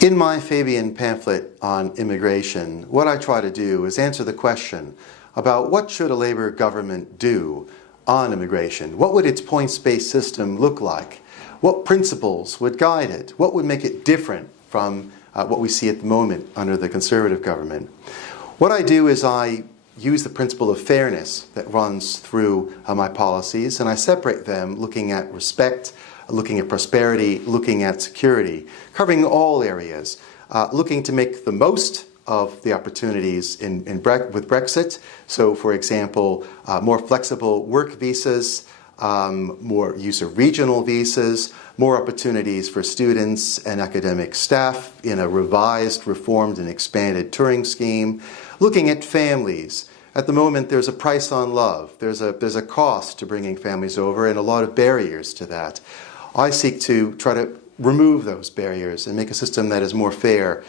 In my Fabian pamphlet on immigration, what I try to do is answer the question about what should a Labour government do on immigration? What would its points-based system look like? What principles would guide it? What would make it different from what we see at the moment under the Conservative government? What I do is I use the principle of fairness that runs through my policies, and I separate them looking at respect, looking at prosperity, looking at security, covering all areas, looking to make the most of the opportunities with Brexit. So, for example, more flexible work visas, more use of regional visas, more opportunities for students and academic staff in a revised, reformed and expanded touring scheme, looking at families. At the moment, there's a price on love. There's a cost to bringing families over and a lot of barriers to that. I seek to try to remove those barriers and make a system that is more fair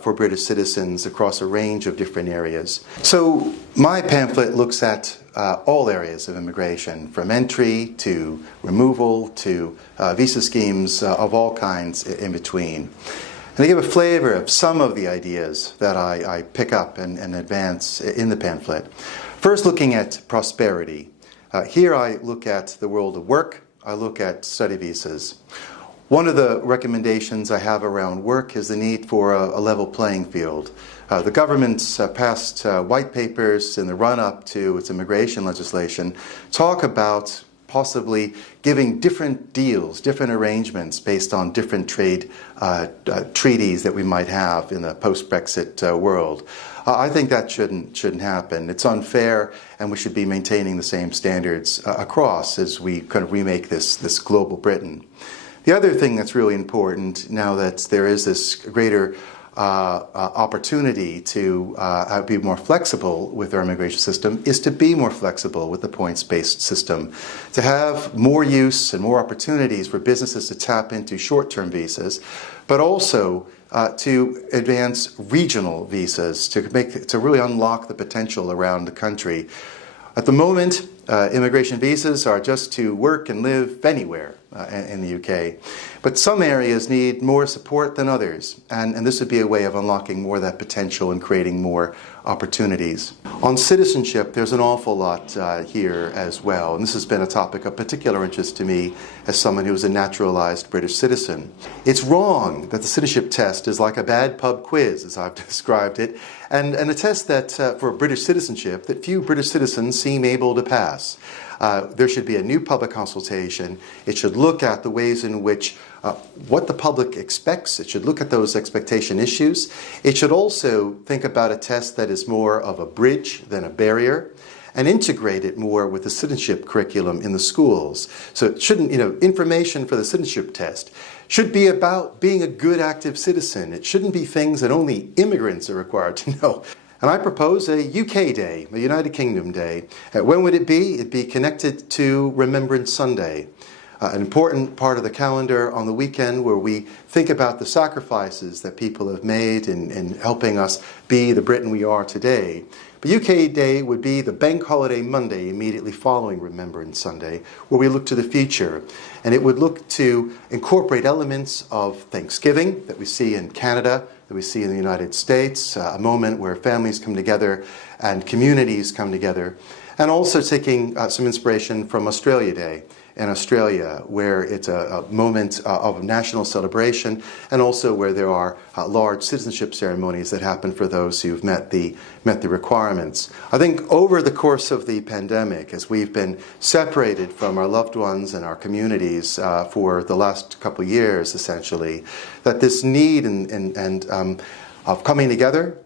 for British citizens across a range of different areas. So my pamphlet looks at all areas of immigration, from entry to removal to visa schemes of all kinds in between. And I give a flavor of some of the ideas that I pick up and advance in the pamphlet. First, looking at prosperity. Here I look at the world of work. I look at study visas. One of the recommendations I have around work is the need for a level playing field. The government's past white papers in the run-up to its immigration legislation talk about possibly giving different deals, different arrangements based on different trade treaties that we might have in the post-Brexit world. I think that shouldn't happen. It's unfair, and we should be maintaining the same standards across as we kind of remake this global Britain. The other thing that's really important now that there is this greater opportunity to be more flexible with our immigration system is to be more flexible with the points-based system, to have more use and more opportunities for businesses to tap into short-term visas, but also to advance regional visas to really unlock the potential around the country. At the moment, immigration visas are just to work and live anywhere in the UK. But some areas need more support than others, and this would be a way of unlocking more of that potential and creating more opportunities. On citizenship, there's an awful lot here as well, and this has been a topic of particular interest to me as someone who is a naturalized British citizen. It's wrong that the citizenship test is like a bad pub quiz, as I've described it, and a test that, for British citizenship, that few British citizens seem able to pass. There should be a new public consultation. It should look at the ways in which what the public expects. It should look at those expectation issues. It should also think about a test that is more of a bridge than a barrier, and integrate it more with the citizenship curriculum in the schools. So it shouldn't, information for the citizenship test should be about being a good active citizen. It shouldn't be things that only immigrants are required to know. And I propose a UK Day, a United Kingdom Day. When would it be? It'd be connected to Remembrance Sunday, an important part of the calendar on the weekend where we think about the sacrifices that people have made in helping us be the Britain we are today. But UK Day would be the Bank Holiday Monday immediately following Remembrance Sunday, where we look to the future. And it would look to incorporate elements of Thanksgiving that we see in Canada, that we see in the United States, a moment where families come together and communities come together, and also taking some inspiration from Australia Day in Australia, where it's a moment of national celebration, and also where there are large citizenship ceremonies that happen for those who've met the requirements. I think over the course of the pandemic, as we've been separated from our loved ones and our communities for the last couple of years, essentially, that this need of coming together,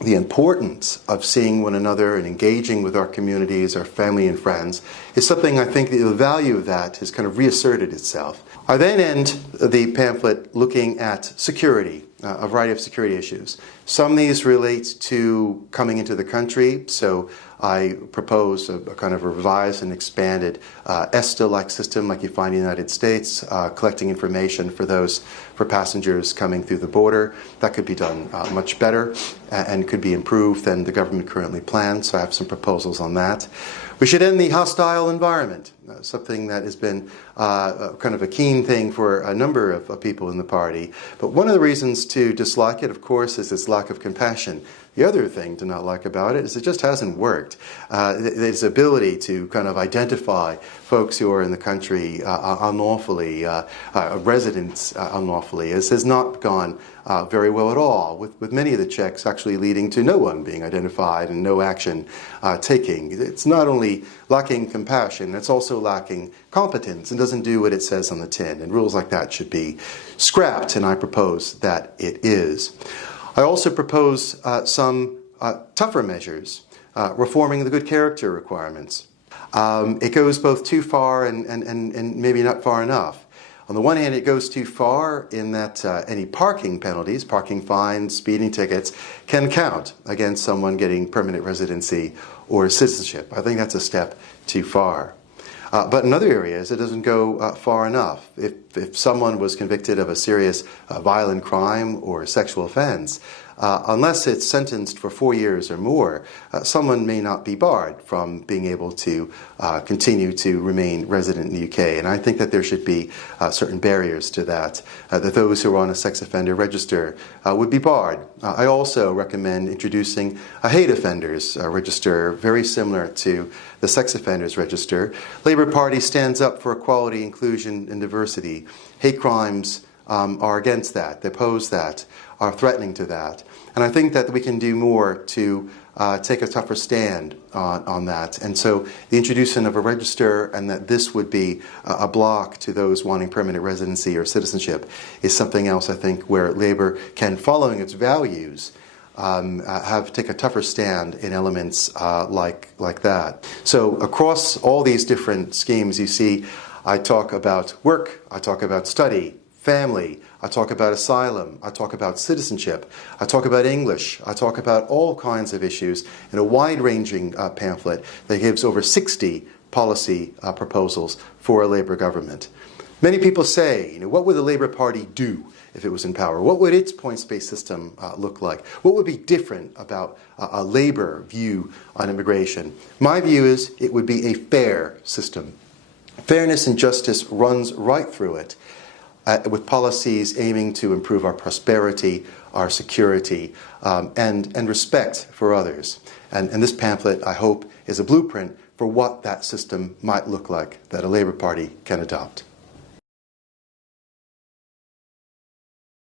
the importance of seeing one another and engaging with our communities, our family and friends, is something I think the value of that has kind of reasserted itself. I then end the pamphlet looking at security, a variety of security issues. Some of these relate to coming into the country, so I propose a kind of a revised and expanded ESTA-like system like you find in the United States, collecting information for passengers coming through the border. That could be done much better and could be improved than the government currently plans, so I have some proposals on that. We should end the hostile environment, something that has been kind of a keen thing for a number of people in the party. But one of the reasons to dislike it, of course, is its lack of compassion. The other thing to not like about it is it just hasn't worked. Its ability to kind of identify folks who are in the country unlawfully, residents unlawfully, has not gone very well at all, with many of the checks actually leading to no one being identified and no action taking. It's not only lacking compassion, it's also lacking competence and doesn't do what it says on the tin. And rules like that should be scrapped, and I propose that it is. I also propose some tougher measures, reforming the good character requirements. It goes both too far and maybe not far enough. On the one hand, it goes too far in that any parking penalties, parking fines, speeding tickets, can count against someone getting permanent residency or citizenship. I think that's a step too far. But in other areas, it doesn't go far enough. If someone was convicted of a serious violent crime or sexual offense, unless it's sentenced for 4 years or more, someone may not be barred from being able to continue to remain resident in the UK. And I think that there should be certain barriers to that, that those who are on a sex offender register would be barred. I also recommend introducing a hate offenders register, very similar to the sex offenders register. Labour Party stands up for equality, inclusion, and diversity. Hate crimes are against that. They oppose that, are threatening to that. And I think that we can do more to take a tougher stand on that. And so the introduction of a register, and that this would be a block to those wanting permanent residency or citizenship, is something else, I think, where Labour can, following its values, take a tougher stand in elements like that. So across all these different schemes, you see, I talk about work, I talk about study, family, I talk about asylum, I talk about citizenship, I talk about English, I talk about all kinds of issues in a wide-ranging pamphlet that gives over 60 policy proposals for a Labour government. Many people say, what would the Labour Party do if it was in power? What would its points-based system look like? What would be different about a Labour view on immigration? My view is it would be a fair system. Fairness and justice runs right through it, with policies aiming to improve our prosperity, our security, and respect for others. And this pamphlet, I hope, is a blueprint for what that system might look like that a Labour Party can adopt.